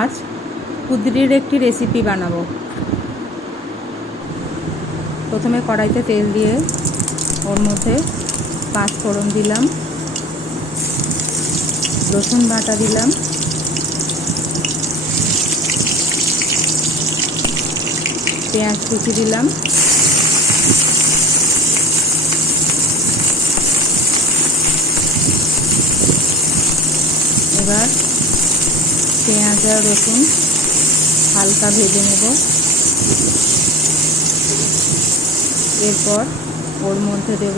আজ কুদরির একটি রেসিপি বানাবো। প্রথমে কড়াইতে তেল দিয়ে ওর মধ্যে পাঁচ ফোড়ন দিলাম, রসুন বাটা দিলাম, পেঁয়াজ কুচি দিলাম, এবার পেঁয়াজ আর রসুন হালকা ভেজে নেব। এরপর ওর মধ্যে দেব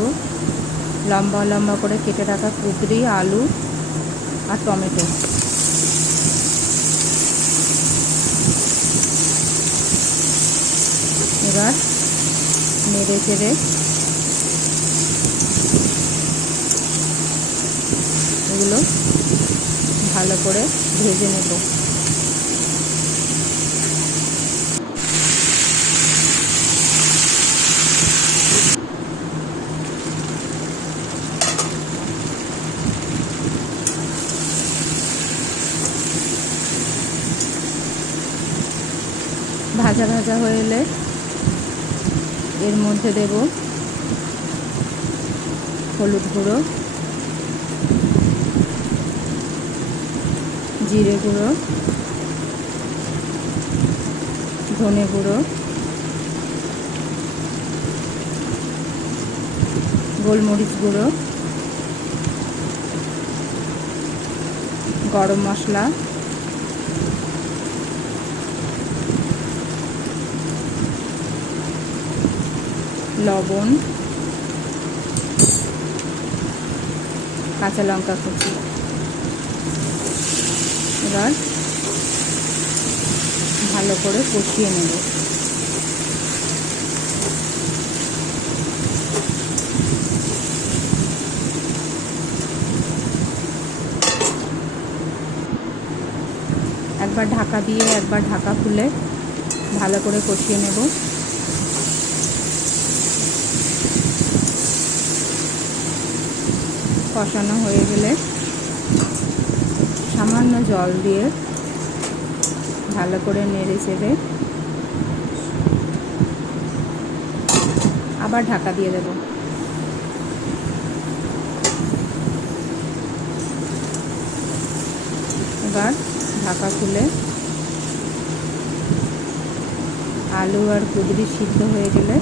লম্বা লম্বা করে কেটে রাখা কুদরি, আলু আর টমেটো। এবার নেড়ে চেড়ে এগুলো ভালো করে ভেজে নেব। ভাজা ভাজা হয়ে এলে এর মধ্যে দেব হলুদ গুঁড়ো। জিরে গুঁড়ো ধনে গুঁড়ো গোলমরিচ গুঁড়ো গরম মশলা লবণ কাঁচা লঙ্কা কুচি। এবার ভালো করে কষিয়ে নেব। একবার ঢাকা দিয়ে, একবার ঢাকা খুলে ভালো করে কষিয়ে নেব। কষানো হয়ে গেলে সামান্য জল দিয়ে ভালো করে নেড়ে চেড়ে আবার ঢাকা দিয়ে দেব। এবার ঢাকা খুলে আলু আর কুদরি সিদ্ধ হয়ে গেলে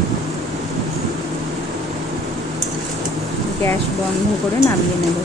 গ্যাস বন্ধ করে নামিয়ে নেব।